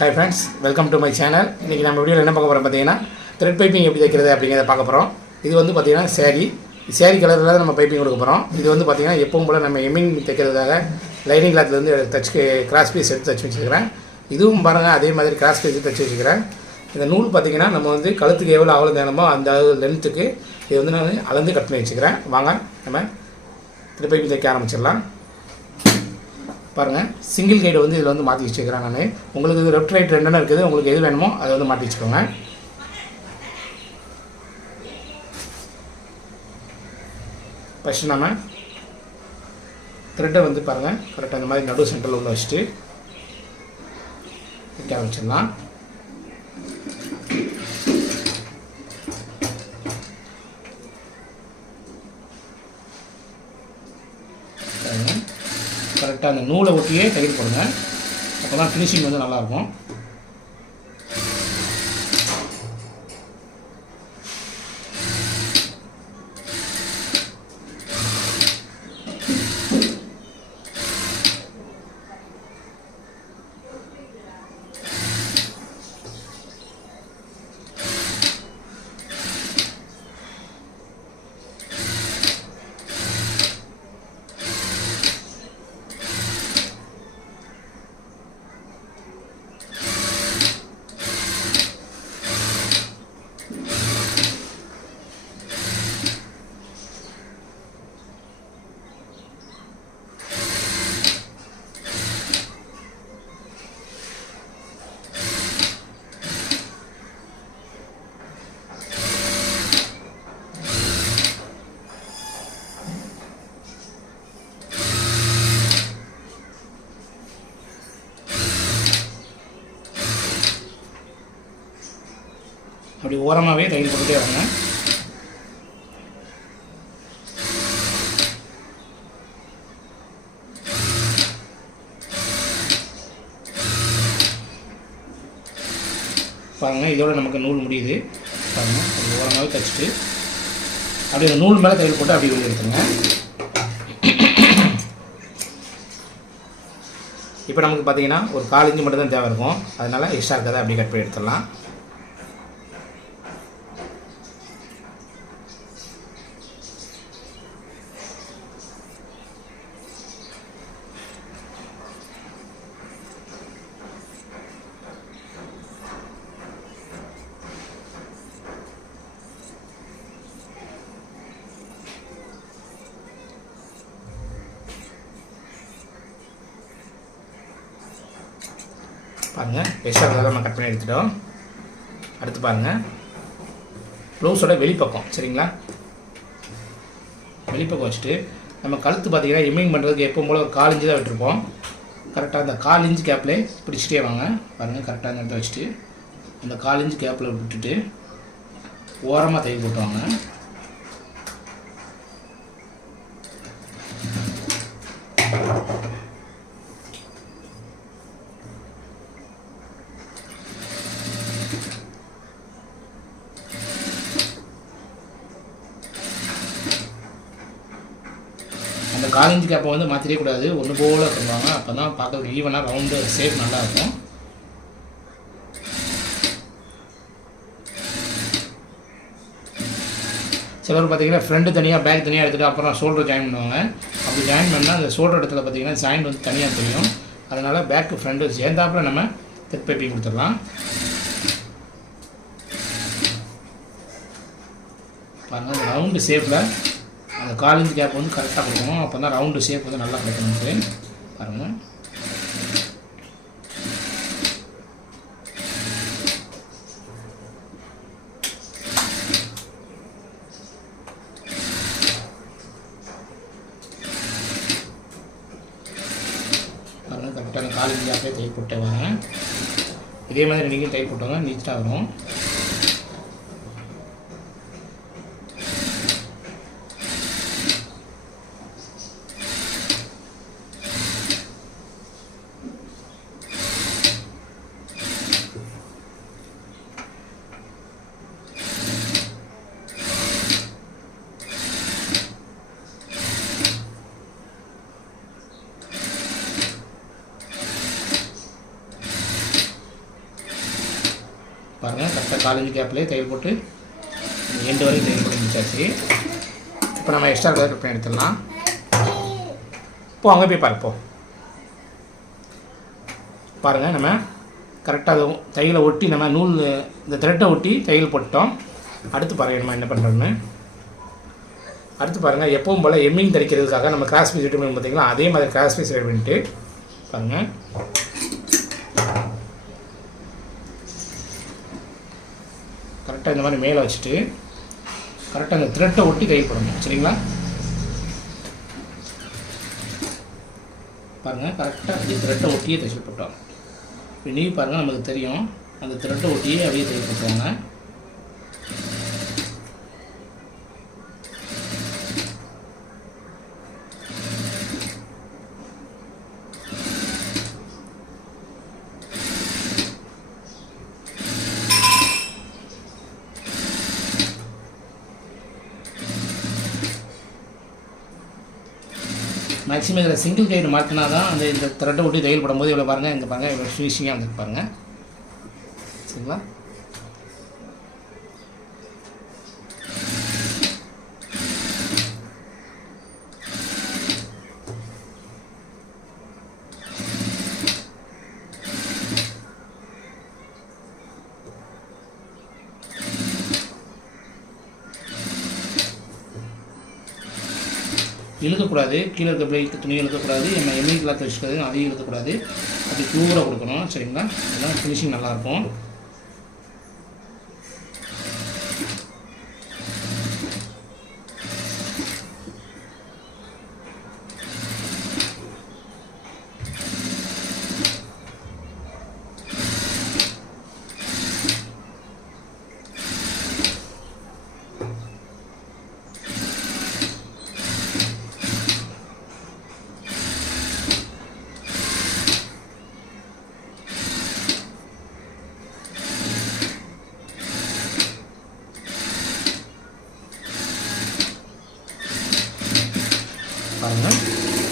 Hi friends welcome to my channel இன்றைக்கி நம்ம வீடியோவில் என்ன பார்க்க போகிறோம் பார்த்தீங்கன்னா த்ரெட் பைப்பிங் எப்படி தைக்கிறது அப்படிங்கிறத பார்க்க போகிறோம் இது வந்து பார்த்திங்கன்னா சேரீ சேரீ கலரில் தான் நம்ம பைப்பிங் கொடுக்க போகிறோம் இது வந்து பார்த்தீங்கன்னா எப்பவும் போல் நம்ம எம்மிங் தைக்கிறதுக்காக லைனிங் கிளாத்லேருந்து தச்சு கிராஸ் பீஸ் எடுத்து தச்சு வச்சுருக்கிறேன். இதுவும் பாருங்கள் அதே மாதிரி கிராஸ் பீஸ் தச்சு வச்சுக்கிறேன் இந்த நூல் பார்த்தீங்கன்னா நம்ம வந்து கழுத்துக்கு எவ்வளோ அவ்வளோ தேனமோ அந்த லென்த்துக்கு இது வந்து நான் அளந்து கட் பண்ணி வச்சுக்கிறேன் வாங்க நம்ம த்ரெட் பைப்பிங் தைக்க ஆரம்பிச்சிடலாம். பாருங்கள் சிங்கிள் கைடு வந்து இதில் வந்து மாற்றி வச்சுக்கிறேன் நான். உங்களுக்கு லெஃப்ட் ரைட் ரெண்டுன்னு இருக்குது. உங்களுக்கு எது வேணுமோ அதை வந்து மாற்றி வச்சுக்கோங்க. ஃபஸ்ட்டு நம்ம த்ரெட்டை வந்து பாருங்கள் கரெக்டாக இந்த மாதிரி நடு சென்டரில் உள்ள வச்சுட்டு வைக்க ஆரம்பிச்சிடலாம் கரெக்டாக அந்த நூலை ஒட்டியே தையல் போடுங்க. அப்போ தான் ஃபினிஷிங் வந்து நல்லாயிருக்கும். அப்படி ஓரமாகவே தையல் போட்டுட்டே வாங்க. பாருங்கள் இதோட நமக்கு நூல் முடியுது. பாருங்கள் அப்படி ஓரமாகவே தைச்சிட்டு அப்படியே நூல் மேலே தையல் போட்டு அப்படி வெளியே எடுத்துருங்க. இப்போ நமக்கு பார்த்தீங்கன்னா ஒரு கால் இன்ச்சு மட்டும் தான் தேவை இருக்கும் அதனால் எக்ஸ்ட்ரா இருக்கிறத அப்படியே கட் பண்ணி எடுத்துடலாம். பாருங்கள் எக்ஸ்ட்ரா நம்ம கட் பண்ணி எடுத்துட்டோம். அடுத்து பாருங்கள் ப்ளவுஸோட வெளிப்பக்கம் சரிங்களா? வெளிப்பக்கம் வச்சுட்டு நம்ம கழுத்து பார்த்தீங்கன்னா எம்மிங் பண்ணுறதுக்கு எப்போ போல் ஒரு கால் இஞ்சு தான் விட்டுருப்போம். கரெக்டாக அந்த கால் இஞ்சு கேப்லே பிடிச்சிட்டே வாங்க. பாருங்கள் கரெக்டாக அந்த இடத்த வச்சுட்டு அந்த கால் இன்ச்சு கேப்பில் விட்டுட்டு ஓரமாக தையல் போட்டுவாங்க அந்த ஆரஞ்சு கேப்பை வந்து மாற்றிடே கூடாது. ஒன்று போல் பண்ணுவாங்க. அப்போ தான் பார்க்கறதுக்கு ஈவனாக ரவுண்டு ஷேப் நல்லா இருக்கும் சிலர் பார்த்தீங்கன்னா ஃப்ரண்ட் தனியாக பேக் தனியாக எடுத்துகிட்டு அப்புறம் ஷோல்டர் ஜாயின் பண்ணுவாங்க. அப்படி ஜாயின் பண்ணால் அந்த ஷோல்டர் இடத்துல பார்த்தீங்கன்னா ஜாயின் வந்து தனியாக தெரியும். அதனால் பேக்கு ஃப்ரண்ட்டு சேர்ந்தாப்புல நம்ம தெட் கொடுத்துடலாம். பாருங்கள் ரவுண்டு ஷேப்பில் அந்த காலேஜ் கேப் வந்து கரெக்டாக கொடுக்கணும். அப்போ தான் ரவுண்டு ஷேப் வந்து நல்லா கிடைக்கும் நமக்கு. பாருங்கள் கரெக்டாக அந்த காலேஜ் கேப்பே தை போட்டே வாங்க இதே மாதிரி நீங்கள் தை போட்டவங்க நீட்டாக வரும். காலேஜ் கேப்லேயே தையல் போட்டு எண்டு வரைக்கும் தையல் போட்டு முடிச்சாச்சு. இப்போ நம்ம எக்ஸ்ட்ரா கலர் கட் பண்ணி எடுத்துடலாம். போ அங்கே போய் பார்ப்போம் பாருங்கள் நம்ம கரெக்டாக தையலை ஒட்டி நம்ம நூல் இந்த த்ரெட்டை ஒட்டி தையல் போட்டோம் அடுத்து பாருங்கள் நம்ம என்ன பண்ணுறோன்னு அடுத்து பாருங்கள் எப்பவும் போல் எம்மிங் தைக்கிறதுக்காக நம்ம கிராஸ் பீஸ் ரெடி பண்ணி பார்த்தீங்களா அதே மாதிரி கிராஸ் பீஸ் ரெடி பண்ணிட்டு பாருங்கள் கரெக்டாக இந்த மாதிரி மேலே வச்சுட்டு கரெக்டாக அந்த த்ரெட்டை ஒட்டி தையல் போடணும். சரிங்களா? பாருங்கள் கரெக்டாக இந்த த்ரெட்டை ஒட்டியே தைச்சு போட்டோம். இப்போ நீ பாருங்கள் நமக்கு தெரியும். அந்த த்ரெட்டை ஒட்டியே அப்படியே தையல் போட்டுருவாங்க. மேக்ஸிமம் இதில் சிங்கிள் கைடு மாற்றினா தான் அந்த இந்த த்ரெட்டை ஒட்டி தையல் போடும்போது இவ்வளோ பாருங்கள் இங்கே பாருங்கள் இவ்வளோ ஃபினிஷிங்காக வந்துருக்கு பாருங்கள் சரிங்களா இழுக்கக்கூடாது. கீழே இருக்க பிள்ளைக்கு துணி இழுக்கக்கூடாது. நம்ம எண்ணெய் கிளாத் வச்சுக்கிறது அதையும் இழுக்கக்கூடாது. அது ப்யூராக கொடுக்கணும். சரிங்களா? இதெல்லாம் ஃபினிஷிங் நல்லாயிருக்கும் பாருங்கள்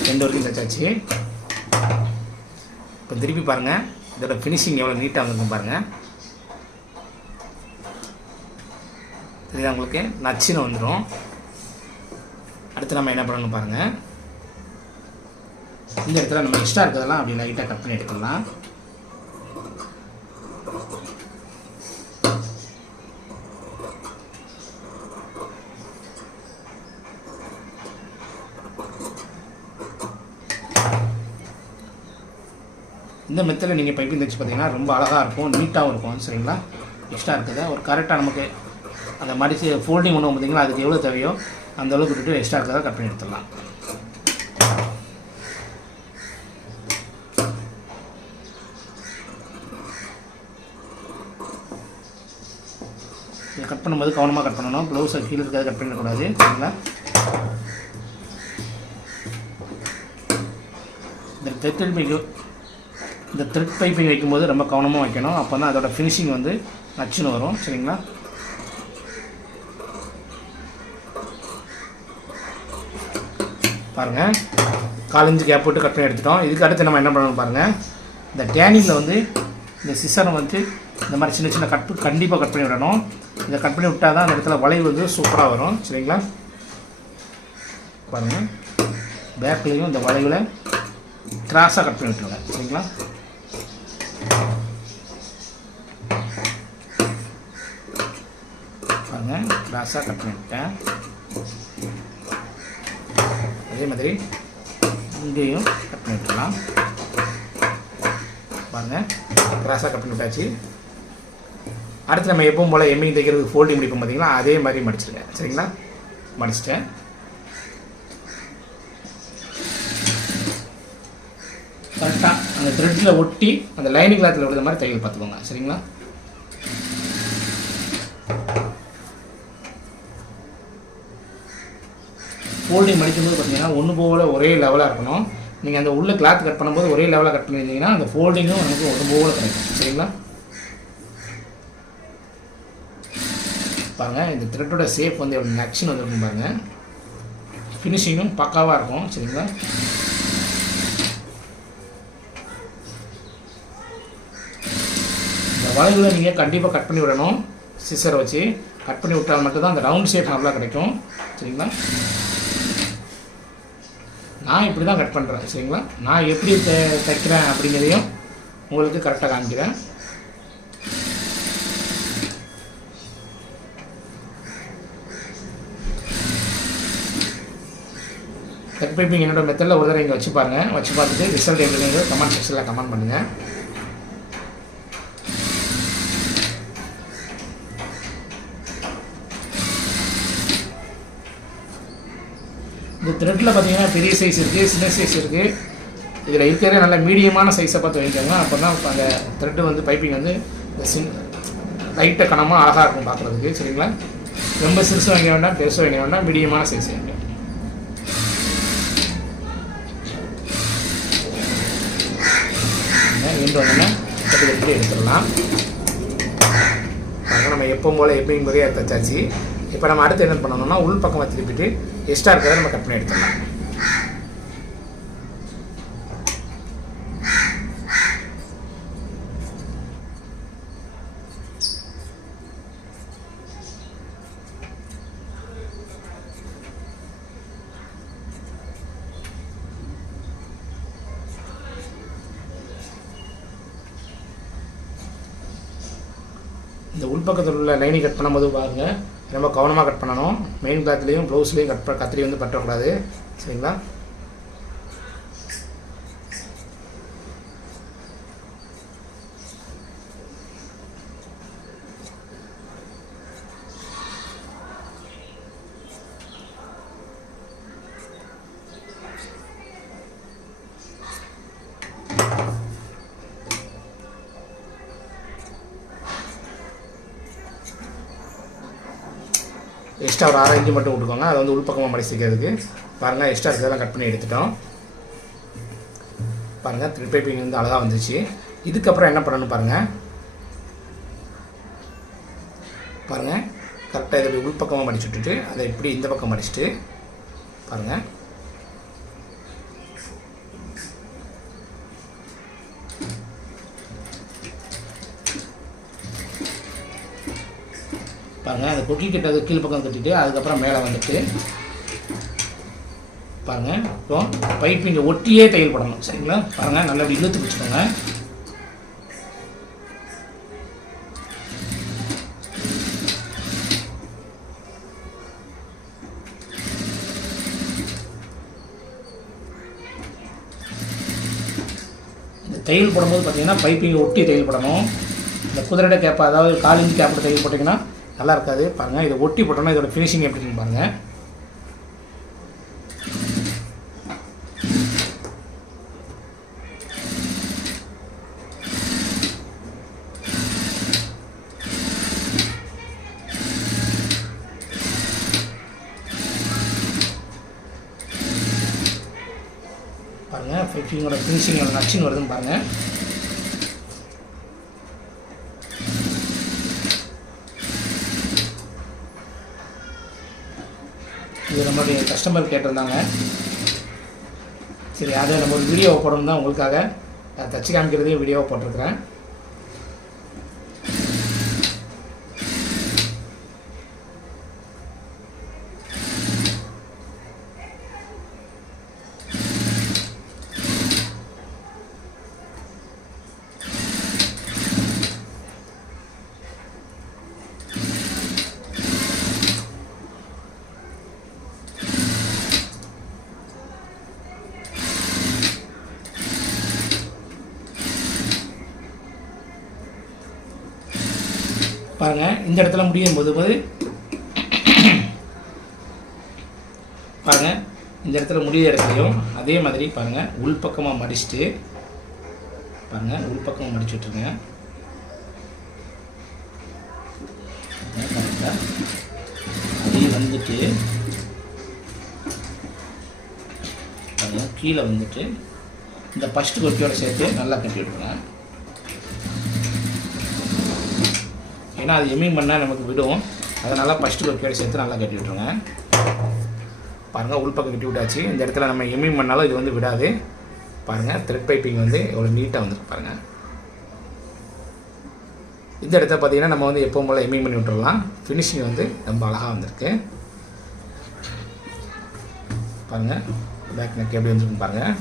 ரெண்டு வரைக்கும் தைச்சாச்சு இப்போ திருப்பி பாருங்கள் இதோட ஃபினிஷிங் எவ்வளோ நீட்டாக வந்துருக்கும் பாருங்கள் தெரியுதா உங்களுக்கு? நச்சுன்னு வந்துடும் அடுத்து நம்ம என்ன பண்ணணும் பாருங்கள் இந்த இடத்துல நம்ம எக்ஸ்ட்ரா இருக்கிறதெல்லாம் அப்படி லைட்டாக கட் பண்ணி எடுத்துடலாம் இந்த மெத்தடில் நீங்கள் பைப்பிங் தைச்சு பார்த்தீங்கன்னா ரொம்ப அழகாக இருக்கும் நீட்டாகவும் இருக்கும் சரிங்களா? எக்ஸ்ட்ரா இருக்குது. ஒரு கரெக்டாக நமக்கு அந்த மடிச்சு ஃபோல்டிங் ஒன்று பார்த்தீங்கன்னா அதுக்கு எவ்வளோ தேவையோ அந்த அளவுக்கு விட்டுட்டு எக்ஸ்ட்ரா இருக்கிறதா கட் பண்ணி எடுத்துடலாம். கட் பண்ணும்போது கவனமாக கட் பண்ணணும். ப்ளவுஸை கீழே இருக்கிறத கட் பண்ணிடக்கூடாது சரிங்களா? இந்த த்ரெட் பைப்பிங் இந்த த்ரெட் பைப்பிங் வைக்கும்போது ரொம்ப கவனமாக வைக்கணும். அப்போ தான் அதோட ஃபினிஷிங் வந்து நச்சுன்னு வரும். சரிங்களா? பாருங்கள் காலஞ்சு கேப் போட்டு கட் பண்ணி எடுத்துட்டோம். இதுக்கு அடுத்து நம்ம என்ன பண்ணணும் பாருங்கள் இந்த டேனிங்கில் வந்து இந்த சிசரை வந்து இந்த மாதிரி சின்ன சின்ன கட் கண்டிப்பாக கட் பண்ணி விடணும். இதை கட் பண்ணி விட்டால் தான் அந்த இடத்துல வளைவு வந்து சூப்பராக வரும். சரிங்களா? பாருங்கள் பேக்லேயும் இந்த வளைவில் கிராஸாக கட் பண்ணி விட்டுருங்க. சரிங்களா? க்ராஸாக கட் பண்ணிட்டேன் அதே மாதிரி இங்கேயும் கட் பண்ணி விட்டுலாம் பாருங்கள் க்ராஸாக கட் பண்ணி விட்டாச்சு அடுத்து நம்ம எப்பவும் போல் எம்மிங் தைக்கிறதுக்கு ஃபோல்டிங் முடிப்போம் பார்த்தீங்களா அதே மாதிரி மடிச்சிருக்கேன் சரிங்களா மடிச்சிட்டேன் கரெக்டாக அந்த த்ரெட்டில் ஒட்டி அந்த லைனிங் கிளாத்தில் விடுற மாதிரி தையல் பார்த்துக்கோங்க சரிங்களா ஃபோல்டிங் மடிக்கும்போது பார்த்தீங்கன்னா ஒன்று போல ஒரே லெவலாக இருக்கணும். நீங்கள் அந்த உள்ள கிளாத் கட் பண்ணும்போது ஒரே லெவலாக கட் பண்ணியிருந்தீங்கன்னா அந்த ஃபோல்டிங்கும் நமக்கு ஒன்று போல கிடைக்கும். சரிங்களா? பாருங்கள் இந்த த்ரெட்டோட சேஃப் வந்து எவ்வளோ நக்ஷன் வந்துருக்கும் பாருங்கள் ஃபினிஷிங்கும் பக்காவாக இருக்கும். சரிங்களா? இந்த வளைவில் நீங்கள் கண்டிப்பாக கட் பண்ணி விடணும். சிசரை வச்சு கட் பண்ணி விட்டால் மட்டும்தான் அந்த ரவுண்ட் ஷேப் நல்லா கிடைக்கும். சரிங்களா? நான் இப்படி தான் கட் பண்ணுறேன் சரிங்களா? நான் எப்படி த- தைக்கிறேன் அப்படிங்கிறதையும் உங்களுக்கு கரெக்டாக காமிக்கிறேன். கட் பைப்பிங் என்னோட மெத்தடில் ஒரு தடவை இங்கே வச்சு பாருங்கள் வச்சு பார்த்துட்டு ரிசல்ட் எப்படிங்கிறது கமெண்ட் செக்ஷனில் கமெண்ட் பண்ணுங்கள் த்ரெட்டில் பார்த்தீங்கன்னா பெரிய சைஸ் இருக்குது சின்ன சைஸ் இருக்குது இதில் இருக்கிற நல்ல மீடியமான சைஸை பார்த்து வாங்கிக்கோங்க. அப்போ தான் அந்த த்ரெட்டு வந்து பைப்பிங் வந்து சின் லைட்டை கனமாக அழகாக இருக்கும் பார்க்குறதுக்கு சரிங்களா? ரொம்ப சிறுசு வாங்க வேண்டாம் பெருசு வாங்க வேண்டாம் மீடியமான சைஸ் வாங்க எண்டு வந்தோன்னா கட்டி எடுத்துடலாம். நம்ம எப்பவும் போல் எப்பயும் முறையாக தச்சாச்சு இப்போ நம்ம அடுத்து என்ன பண்ணணும்னா உள் பக்கமாக திருப்பிட்டு எக்ஸ்ட்ரா இருக்கிறத நம்ம கட் பண்ணி எடுத்துடலாம். இந்த உள்பக்கத்தில் உள்ள லைனை கட் பண்ணும்போது பாருங்க. ரொம்ப கவனமாக கட் பண்ணணும். மெயின் கிளாத்லேயும் ப்ளவுஸ்லேயும் கட் ப- கத்திரி வந்து பற்றக்கூடாது. சரிங்களா? எக்ஸ்ட்ரா ஒரு அரை மட்டும் விட்டுக்கோங்க. அது வந்து உள்பக்கமாக மடிச்சு வைக்கிறதுக்கு பாருங்கள் எக்ஸ்ட்ரா இருக்கிறதெல்லாம் கட் பண்ணி எடுத்துட்டோம். பாருங்கள் த்ரெட் பைப்பிங் வந்து அழகாக வந்துச்சு. இதுக்கப்புறம் என்ன பண்ணணும் பாருங்கள் பாருங்கள் கரெக்டாக இதை உள்பக்கமாக மடிச்சு விட்டுட்டு அதை இப்படி இந்த பக்கம் மடிச்சுட்டு பாருங்கள் பாருங்கள் கொக்கி கிட்டது கீழ் பக்கம் கட்டிட்டு அதுக்கப்புறம் மேலே வந்துட்டு பாருங்கள் இப்போ இங்கே ஒட்டியே தையல் போடணும். சரிங்களா? பாருங்கள் நல்லா அப்படி இழுத்து வச்சுக்கோங்க. இந்த தையல் போடும்போது பார்த்தீங்கன்னா பைப்பிங்க ஒட்டி தையல் போடணும். இந்த குதிரைட கேப் அதாவது காலிங் கேப்பில் தையல் போட்டிங்கன்னா நல்லா இருக்காது. பாருங்கள் இதை ஒட்டி போட்டோம்னா இதோட ஃபினிஷிங் எப்படி பாருங்கள் பாருங்கள் பைப்பிங்கோட ஃபினிஷிங் நச்சிங் வருதுன்னு பாருங்கள் இது நம்மளுடைய கஸ்டமர் கேட்டிருந்தாங்க. சரி அதை நம்ம ஒரு வீடியோவை போடணும் தான் உங்களுக்காக தச்சு காமிக்கிறதையும் வீடியோவை போட்டிருக்கிறேன். பாருங்கள் இந்த இடத்துல முடியும் போது போது. பாருங்கள் இந்த இடத்துல முடிய இடத்துலையும் அதே மாதிரி பாருங்கள் உள்பக்கமாக மடிச்சுட்டு பாருங்கள் உள்பக்கமாக மடிச்சு விட்ருங்க அதே வந்துட்டு பாருங்கள் கீழே வந்துட்டு இந்த ஃபஸ்ட்டு கொட்டியோட சேர்த்து நல்லா கட்டி விட்டுருங்க. ஏன்னா அது எம்மிங் பண்ணால் நமக்கு விடும். அதனால் ஃபஸ்ட்டு ஒரு கொக்கியோட சேர்த்து நல்லா கட்டி விட்டுருங்க. பாருங்கள் உள்பக்கம் கட்டி விட்டாச்சு. இந்த இடத்துல நம்ம எம்மிங் பண்ணாலும் இது வந்து விடாது. பாருங்கள் த்ரெட் பைப்பிங் வந்து எவ்வளோ நீட்டாக வந்துருக்கு பாருங்கள் இந்த இடத்த பார்த்தீங்கன்னா நம்ம வந்து எப்பவும் போல் எம்மிங் பண்ணி விட்டுடலாம் ஃபினிஷிங் வந்து ரொம்ப அழகாக வந்திருக்கு. பாருங்கள் பேக் நெக் எப்படி வந்துருக்கு பாருங்கள்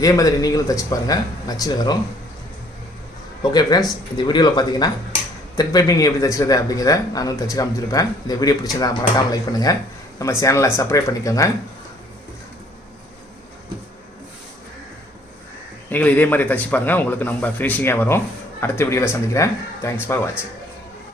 இதே மாதிரி நீங்களும் தச்சு பாருங்கள் நச்சுன்னு வரும். ஓகே ஃப்ரெண்ட்ஸ் இந்த வீடியோவில் பார்த்தீங்கன்னா த்ரெட் பைப்பிங் எப்படி தைச்சிருது அப்படிங்கிறத நானும் தச்சு காமிச்சிருப்பேன். இந்த வீடியோ பிடிச்சிருந்தா மறக்காமல் லைக் பண்ணுங்கள் நம்ம சேனலை சப்ஸ்கிரைப் பண்ணிக்கோங்க. நீங்கள் இதே மாதிரி தச்சு பாருங்கள் உங்களுக்கு நம்ம ஃபினிஷிங்காக வரும். அடுத்த வீடியோவில் சந்திக்கிறேன். தேங்க்ஸ் ஃபார் வாட்சிங்